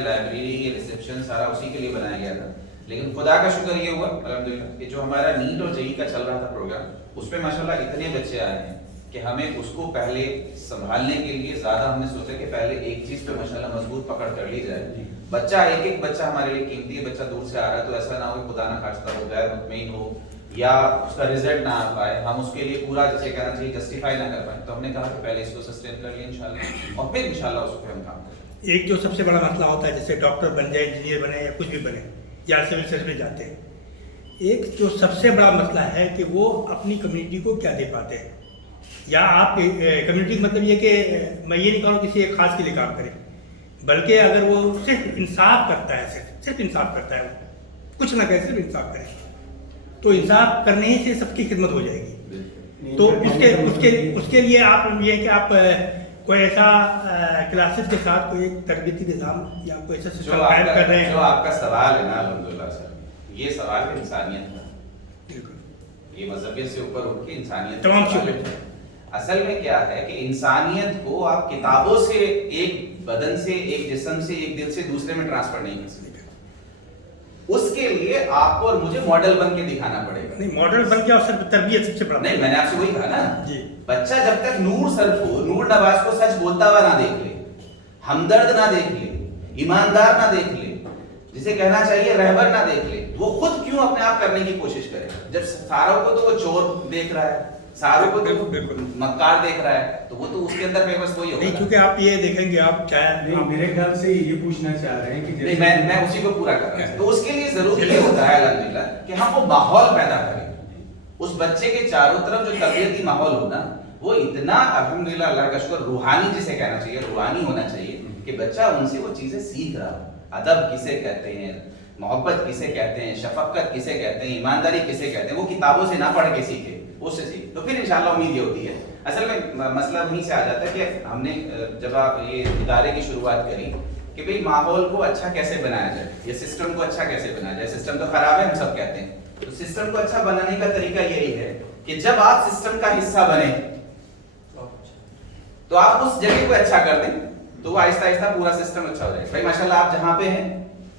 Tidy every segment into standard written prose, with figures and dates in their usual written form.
Library ये reception सारा उसी के लिए बनाया गया था। लेकिन खुदा का शुक्र ये हुआ अल्हम्दुलिल्लाह कि जो हमारा नीट और जेईई का चल रहा था प्रोग्राम, उसमें माशाल्लाह इतने बच्चे आए हैं कि हमें उसको पहले संभालने के लिए ज़्यादा हमने सोचा कि पहले एक चीज़ पे माशाल्लाह मजबूत पकड़ कर ली जाए। बच्चा एक एक बच्चा हमारे लिए कीमती है। बच्चा दूर से आ रहा है तो ऐसा ना हो कि खुदा ना खास्ता हो, गैर मुतमईन हो या उसका रिजल्ट ना आ पाए, हम उसके लिए पूरा जैसे कहना चाहिए जस्टिफाई ना कर पाए। तो हमने कहा कि पहले इसको सस्टेन कर लिया इंशाल्लाह और फिर इंशाल्लाह उस पर हम काम करें। एक जो सबसे बड़ा मसला होता है, जैसे डॉक्टर बन जाए, इंजीनियर बने या कुछ भी बने या सिविल सर्विस में जाते हैं, एक जो सबसे बड़ा मसला है कि वो अपनी कम्युनिटी को क्या दे पाते हैं। या आप कम्युनिटी का मतलब ये कि मैं ये नहीं कहूँ किसी एक खास के लिए काम करें, बल्कि अगर वो सिर्फ इंसाफ करता है, सिर्फ इंसाफ करता है, वो कुछ ना कहे, सिर्फ इंसाफ करे, तो इंसाफ करने ही से सबकी खिदमत हो जाएगी। तो उसके लिए आप ये कि आप कोई ऐसा क्लासेस के साथ कोई तरबियती निज़ाम या कोई ऐसा सिस्टम कायम कर रहे हैं। जो आपका सवाल है ना अल्हम्दुलिल्लाह सर, ये सवाल है इंसानियत का, ये मजहबियत से ऊपर उठ के इंसानियत तमाम चीज़ें। असल में क्या है कि इंसानियत को आप किताबों से, एक बदन से, एक जिस्म से, एक दिल से दूसरे में ट्रांसफर नहीं कर सकते। उसके लिए आपको और मुझे मॉडल बन के दिखाना पड़ेगा। नहीं, मॉडल बन के और सिर्फ तरबियत सबसे बड़ा। नहीं, मैंने आपसे वही कहा ना जी, बच्चा जब तक नूर सर्फ हो, नूर नवाज को सच बोलता हुआ ना देख ले, हमदर्द ना देख ले, ईमानदार ना देख ले, जिसे कहना चाहिए रहबर ना देख ले, वो खुद क्यों अपने आप करने की कोशिश करे। जब सारों को तो वो चोर देख रहा है, सारों को तो मक्कार देख रहा है, तो वो तो उसके अंदर फेमस वही होगा। नहीं, क्योंकि आप ये देखेंगे, आप चाहे मेरे ख्याल से ये पूछना चाह रहे हैं कि नहीं, मैं उसी को पूरा कर रहा हूं। तो उसके लिए जरूरी ये होता है अल्हम्दुलिल्लाह कि हम वो माहौल पैदा करें, उस बच्चे के चारों तरफ जो तरबियती माहौल होना वो इतना अल्हम्दुलिल्लाह अल्लाह का शुक्र रूहानी जिसे कहना चाहिए, रूहानी होना चाहिए कि बच्चा उनसे वो चीजें सीख रहा हो। अदब किसे कहते हैं, मोहब्बत किसे कहते हैं, शफकत किसे कहते हैं, ईमानदारी किसे कहते हैं, वो किताबों से ना पढ़ के सीखे, उससे सीखे। तो फिर इंशाल्लाह उम्मीद ये होती है। असल में मसला वहीं से आ जाता है कि हमने जब आप ये इदारे की शुरुआत करी कि भाई माहौल को अच्छा कैसे बनाया जाए, ये सिस्टम को अच्छा कैसे बनाया जाए। सिस्टम तो खराब है, हम सब कहते हैं। तो सिस्टम को अच्छा बनाने का तरीका यही है कि जब आप सिस्टम का हिस्सा बने तो आप उस जगह को अच्छा कर दें, तो वो आहिस्ता आहिस्ता पूरा सिस्टम अच्छा हो जाएगा। भाई माशाल्लाह आप जहाँ पे हैं,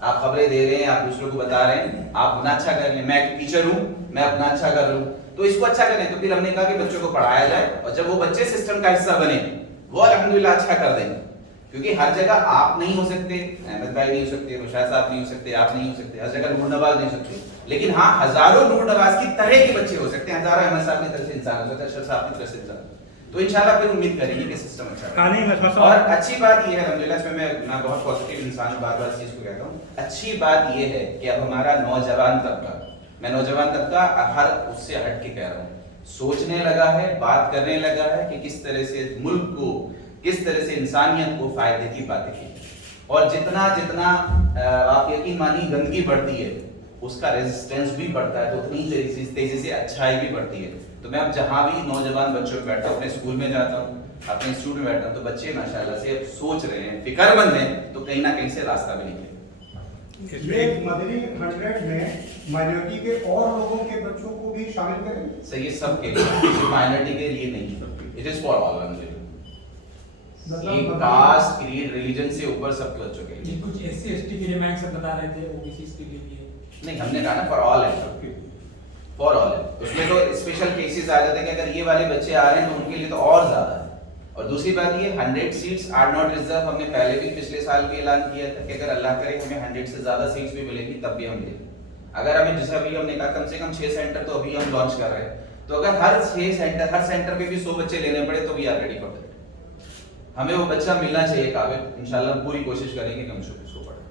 आप खबरें दे रहे हैं, आप दूसरों को बता रहे हैं, आप अपना अच्छा कर लें। मैं एक टीचर हूँ, मैं अपना अच्छा कर लूँ, तो इसको अच्छा करें। तो फिर हमने कहा कि बच्चों को पढ़ाया जाए और जब वो बच्चे सिस्टम का हिस्सा बने वो अल्हम्दुलिल्लाह अच्छा कर देंगे। क्योंकि हर जगह आप नहीं हो सकते, अहमद भाई नहीं हो सकते, रुशाद साहब नहीं हो सकते, आप नहीं हो सकते, हर जगह नूर नवाज नहीं हो सकते, लेकिन हाँ हजारों नूर नवाज की तरह के बच्चे हो सकते हैं, हजारों अहमद साहब की तरह से इंसान हो सकता है, अशरफ साहब की तरह से इंसान। तो इंशाल्लाह फिर उम्मीद करेंगे कि सिस्टम अच्छा। और अच्छी बात यह है अल्हम्दुलिल्लाह, इसमें मैं बहुत पॉजिटिव इंसान हूं, बार-बार इस चीज को कहता हूं। अच्छी बात यह है कि अब हमारा नौजवान तबका, मैं नौजवान तबका हर उससे हट के कह रहा हूं, सोचने लगा है, बात करने लगा है कि किस तरह से मुल्क को, किस तरह से इंसानियत को फायदे की बातें की। और जितना जितना आप यकीन मानिए गंदगी बढ़ती है उसका रेजिस्टेंस भी बढ़ता है, तो उतनी तेजी से अच्छाई भी बढ़ती है। तो मैं अब जहाँ भी नौजवान बच्चों में बैठता हूँ, अपने स्कूल में जाता हूँ, अपने इंस्टीट्यूट में बैठता हूँ, तो बच्चे माशाल्लाह से सोच रहे हैं, फिक्रमंद हैं, तो कहीं ना कहीं से रास्ता भी निकले। ये मदनी 100 में माइनॉरिटी के और लोगों के बच्चों को भी शामिल करें। सही है, सबके लिए, माइनॉरिटी के लिए नहीं, it is for all. Caste, creed, religion से ऊपर सबके बच्चों के लिए। कुछ एससी एसटी के लिए मैं सब बता रहे थे, ओबीसी के लिए नहीं, हमने कहा ना फॉर ऑल है, फॉर ऑल है। उसमें तो स्पेशल केसेस आ जाते हैं कि अगर ये वाले बच्चे आ रहे हैं तो उनके लिए तो और ज्यादा है। और दूसरी बात ये 100 सीट्स आर नॉट रिजर्व, हमने पहले भी पिछले साल भी ऐलान किया था कि अगर अल्लाह करे हमें 100 से ज्यादा सीट्स भी मिलेगी तब भी हम मिलेंगे। अगर हमें जैसा अभी हमने कहा कम से कम 6 सेंटर तो अभी हम लॉन्च कर रहे हैं, तो अगर हर सेंटर पे भी 100 बच्चे लेने पड़े तो भी आर रेडी फॉर दैट। हमें वो बच्चा मिलना चाहिए काबिल, इंशाल्लाह पूरी कोशिश करेंगे कि हम उसको पढ़ें।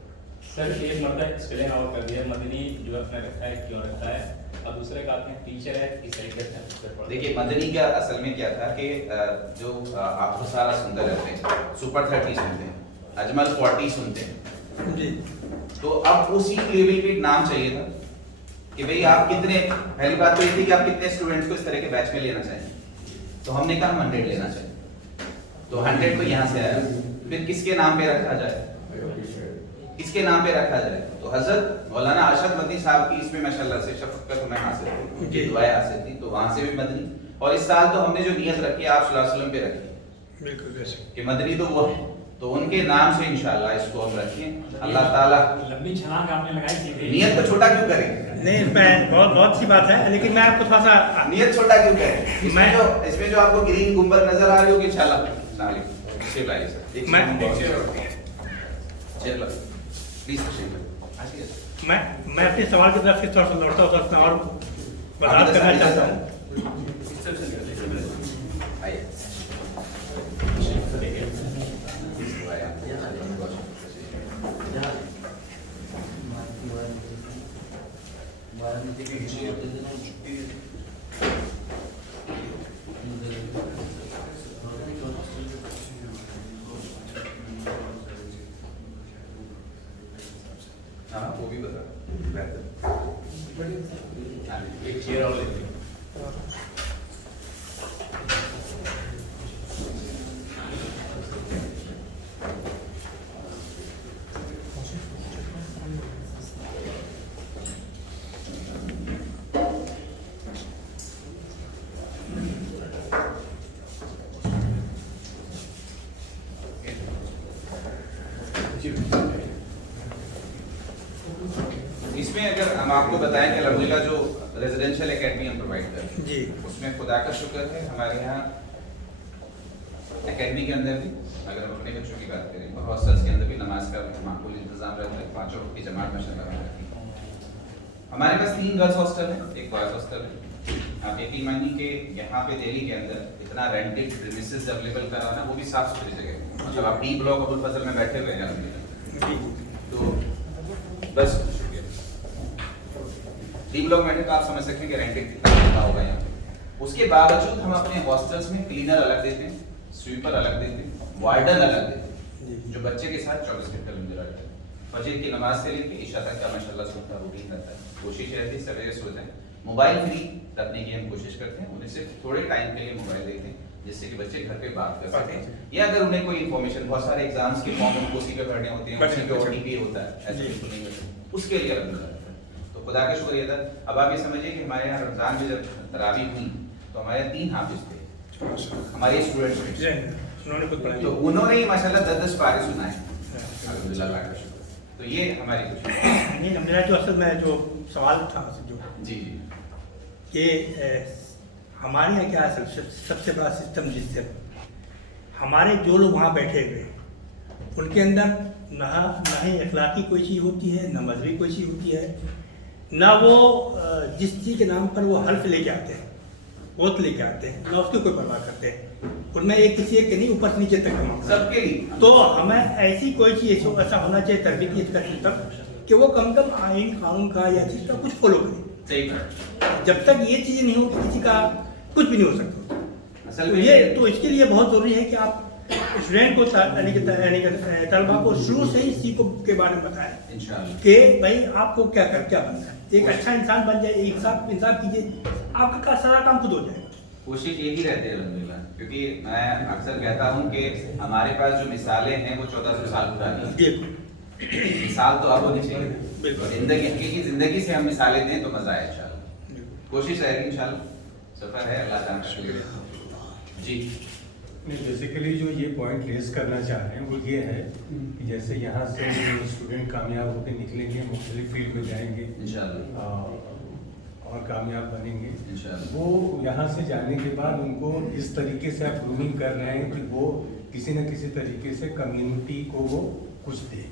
सर एक मतलब स्पेलिंग आउट कर दिया, मदनी जो अपने रखा है क्यों रखा है, और दूसरे का आपने टीचर है इस साइड करते हैं। देखिए मदनी का असल में क्या था कि जो आप तो सारा सुनते रहते हैं, सुपर 30 सुनते हैं, अजमल 40 सुनते हैं जी, तो अब उसी लेवल पे एक नाम चाहिए था कि भाई आप कितने, पहली बात तो ये थी कि आप कितने स्टूडेंट्स को इस तरह के बैच में लेना चाहिए। तो हमने कहा 100 लेना चाहिए, तो 100 तो यहाँ से आया। फिर किसके नाम पे रखा जाए, किसके नाम पे रखा जाए, तो हजरत मौलाना अरशद मदनी साहब की इसमें माशाल्लाह से शफ़क़त हमें हासिल थी, उनकी दुआएं हासिल थी, तो वहां से भी मदनी। और इस साल तो हमने जो नियत रखी है आप सल्लल्लाहु अलैहि वसल्लम पे रखी, बिल्कुल वैसे कि मदनी तो वो है, तो तो उनके नाम से इंशाल्लाह इसको हम रखें। अल्लाह ताला लंबी छलांग आपने लगाई थी। नियत को छोटा क्यों करें? नहीं, इसमें बहुत बहुत सी बात है, लेकिन मैं आपको थोड़ा सा नियत छोटा क्यों करें? मैं- इसमें जो आपको ग्रीन गुंबद नजर आ रही होगी इंशाल्लाह शेप लाइए सर। एक मैं- चेयर लो प्लीज आइए। मैं अपने सवाल की तरफ से थोड़ा सा लौटता हूँ, उसमें और वजाहत करना चाहता हूँ। आइए। हाँ वो भी बता बेहतर। एक चेयर और ले लीजिए। इसमें अगर हम आपको बताएं कि अल्हम्दुलिल्लाह जो रेजिडेंशियल एकेडमी हम प्रोवाइड करते हैं जी। उसमें खुदा का शुक्र है हमारे यहाँ एकेडमी के अंदर भी अगर हम अपने बच्चों की बात करें और हॉस्टल्स के अंदर भी नमाज का माकूल इंतजाम रहता है, 5 वक्त की जमात माशाल्लाह रहती है। हमारे पास 3 गर्ल्स हॉस्टल है, एक बॉयज हॉस्टल है। आप यकीन मानिए कि यहाँ पे दिल्ली के अंदर इतना रेंटेड प्रीमिसेस अवेलेबल कराना, वो भी साफ सुथरी जगह, मतलब आप डी ब्लॉक अबुल फजल में बैठे हुए हैं तो बस डी ब्लॉक में तो आप समझ सकते हैं कि रेंटेड कितना महंगा होगा यहाँ पे। उसके बावजूद हम अपने हॉस्टल्स में क्लीनर अलग देते हैं, स्वीपर अलग देते हैं, वार्डन अलग देते हैं, जो बच्चे के साथ 24 घंटे लंबे रहते हैं। फजर की नमाज से लेकर इशा तक का माशाल्लाह सबका रूटीन रहता है। कोशिश रहती है सवेरे सो जाएं, मोबाइल फ्री रखने की हम कोशिश करते हैं। उन्हें सिर्फ थोड़े टाइम के लिए मोबाइल देते हैं जिससे कि बच्चे घर पे बात कर सकें, या अगर उन्हें कोई इन्फॉर्मेशन, बहुत सारे एग्जाम्स के फॉर्म उनको उसी पे भरने होते हैं, उसी पे ओटीपी होता है, ऐसा बिल्कुल नहीं होता, उसके लिए अलग रहता है। तो खुदा का शुक्र था। अब आप ये समझिए कि हमारे यहाँ रमजान में जब तरावी हुई तो हमारे यहाँ 3 हाफिज थे हमारे स्टूडेंट्स, उन्होंने खुद पढ़ाई। तो उन्होंने ही माशाल्लाह 10-10 पारे सुनाए, अल्हम्दुलिल्लाह अल्लाह का शुक्र। तो ये हमारी कुछ नहीं, मेरा जो असल में जो सवाल था जो जी जी कि हमारे यहाँ क्या है, सबसे बड़ा सिस्टम जिससे हमारे जो लोग वहाँ बैठे हुए उनके अंदर ना ही अखलाकी कोई चीज़ होती है, ना मजहबी कोई चीज़ होती है, ना वो जिस चीज़ के नाम पर वो हल्फ लेके आते हैं, वोट लेके आते हैं, ना उसकी कोई परवाह करते हैं। उनमें एक किसी एक के नहीं, ऊपर से नीचे तक का मामला। सबके लिए तो हमें ऐसी कोई चीज़ ऐसा होना चाहिए तरबियत इसका सिस्टम कि वो कम से कम आइन कानून का या चीज़ का कुछ फॉलो करे। सही बात। जब तक ये चीज़ें नहीं होगी किसी का कुछ भी नहीं हो सकता। असल तो में ये तो इसके लिए बहुत ज़रूरी है कि आप स्टूडेंट को तलबा को शुरू से ही इसी को के बारे में बताएं इंशाल्लाह कि भाई आपको क्या बनना है, एक अच्छा इंसान बन जाए, इंसाफ कीजिए, आपका सारा काम खुद हो जाएगा। कोशिश यही रहती है अल्हम्दुलिल्लाह, क्योंकि मैं अक्सर कहता हूँ कि हमारे पास जो मिसालें हैं वो 1400 साल पुरानी हैं। मिसाल तो अब होनी चाहिए, बिल्कुल। जिंदगी हकीकी जिंदगी से हम मिसालें दें तो मजा आए इंशाल्लाह। कोशिश रहेगी इंशाल्लाह, सफर है, अल्लाह ताला का शुक्र। जी बेसिकली जो ये पॉइंट रेज करना चाह रहे हैं वो ये है कि जैसे यहाँ से जो स्टूडेंट कामयाब होकर निकलेंगे, मुख्तलिफ फील्ड में जाएंगे इंशाल्लाह और कामयाब बनेंगे, इंशाल्लाह। वो यहाँ से जाने के बाद उनको इस तरीके से आप ग्रूमिंग कर रहे हैं कि वो किसी न किसी तरीके से कम्युनिटी को वो कुछ दे।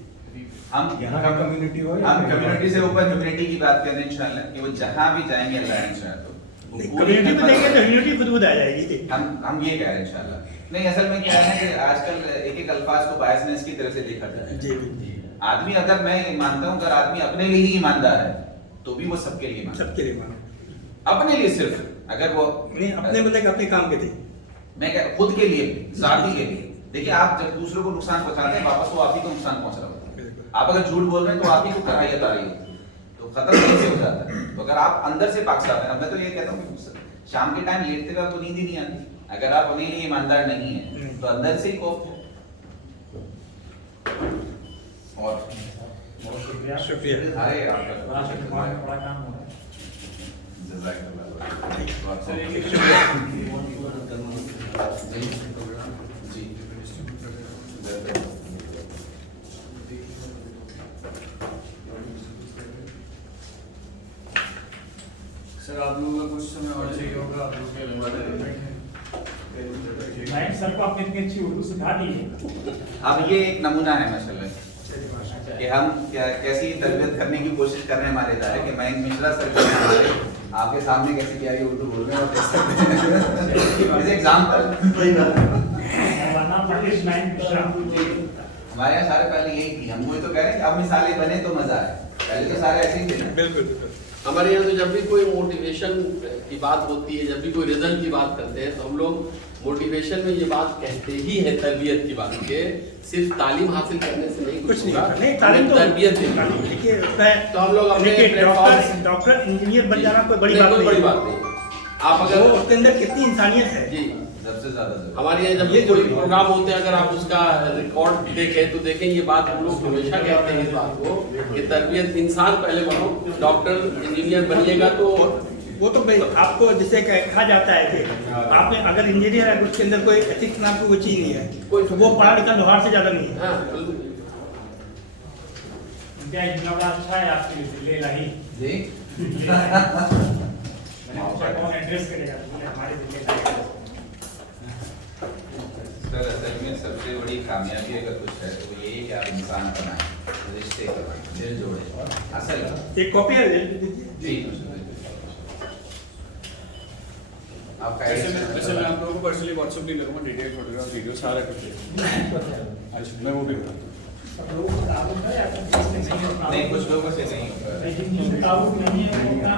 हम यहाँ का कम्युनिटी हो या हम कहीं कम्युनिटी और? से ऊपर ह्यूमैनिटी की बात करें इंशाल्लाह कि वो जहाँ भी जाएंगे अल्लाह ने चाहा तो वो पूरी कम्युनिटी में हिम्मत- देंगे तो यूनिटी खुद आ जाएगी। हम ये कह रहे हैं इंशाल्लाह। नहीं, असल में क्या है कि आजकल एक अल्फाज को बायसनेस की तरह से देखा जाता है। जी आदमी, अगर मैं मानता हूँ अगर आदमी अपने लिए ही ईमानदार है तो भी वो सबके लिए ईमानदार सबके लिए मानो, है। अपने लिए सिर्फ अगर वो नहीं अपने मतलब अपने काम के थे। मैं क्या खुद के लिए जाति के लिए, देखिए आप जब दूसरों को नुकसान पहुंचाते हैं वापस वो आप ही को नुकसान पहुंच रहा होता है। बिल्कुल। आप अगर झूठ बोल रहे हैं तो आप ही को कराहियत आ रही है, तो खत्म कैसे हो जाता है। तो अगर आप अंदर से पाक साफ हैं, मैं तो ये कहता हूँ कि शाम के टाइम लेटते हुए आपको नींद ही नहीं आती, अगर आप अपने लिए ईमानदार नहीं है तो अंदर से ही को और बहुत शुक्रिया। शुक्रिया। अरे आपका बड़ा काम हो रहा है। जज़ाकल्लाह। तो आप सर, एक जी सर आप लोगों का कुछ समय और चाहिए होगा, आप लोग के नाइम सर को आपने इतनी अच्छी उर्दू सिखा दी है। अब ये एक नमूना है माशाल्लाह कि हम कैसी तरबियत करने की कोशिश कर रहे हैं हमारे इदारे कि मयंक मिश्रा सर जो हैं हमारे आपके सामने कैसी प्यारी उर्दू बोल रहे हैं और कैसे एग्जाम्पल मौलाना पंडित नाइम मिश्रा। हमारे यहाँ सारे पहले यही थी, हम वही तो कह रहे हैं कि अब मिसालें बने तो मजा आए, पहले तो सारे ऐसे ही थे ना। बिल्कुल बिल्कुल। हमारे यहाँ तो जब भी कोई मोटिवेशन की बात होती है, जब भी कोई रिजल्ट की बात करते हैं, तो हम लोग मोटिवेशन में ये बात कहते ही है तरबियत की बात के सिर्फ तालीम हासिल करने से नहीं कुछ नहीं होगा, करना, नहीं तालीम तो तरबियत देनी तालीम होगी। देखिए तो हम लोग अपने डॉक्टर इंजीनियर बन जाना कोई बड़ी नहीं, बात कोई नहीं बड़ी है। बात नहीं। आप वो अगर उसके अंदर कितनी इंसानियत है। जी सबसे ज्यादा जरूरी। हमारे यहाँ जब ये भी कोई जरूरी है। प्रोग्राम होते हैं, अगर आप उसका रिकॉर्ड देखें तो देखें ये बात हम लोग हमेशा कहते हैं इस बात को कि तरबियत इंसान पहले बनो, डॉक्टर इंजीनियर बनिएगा तो वो तो भाई आपको जिसे कहा जाता है कि आपने अगर इंजीनियर है उसके अंदर कोई एथिक्स नाम की कोई चीज नहीं है, तो वो पढ़ा लिखा लोहार से ज्यादा नहीं है। हाँ बिल्कुल। क्या इतना बड़ा अच्छा है आपके लिए जिले लाही। जी मैंने पूछा कौन एड्रेस करेगा, बोले हमारे जिले लाही। सर असल में सबसे बड़ी कामयाबी अगर कुछ है तो वो यही है कि आप इंसान बनाएं, रिश्ते करवाएं, दिल जोड़ें। असल एक कॉपी है जी आपका वैसे मैं आप लोगों को पर्सनली व्हाट्सएप नहीं करूँगा, डिटेल फोटोग्राफ वीडियो सारा कर अच्छा मैं वो भी करता हूँ। नहीं, कुछ लोगों से नहीं होगा। लेकिन नहीं है वो अपना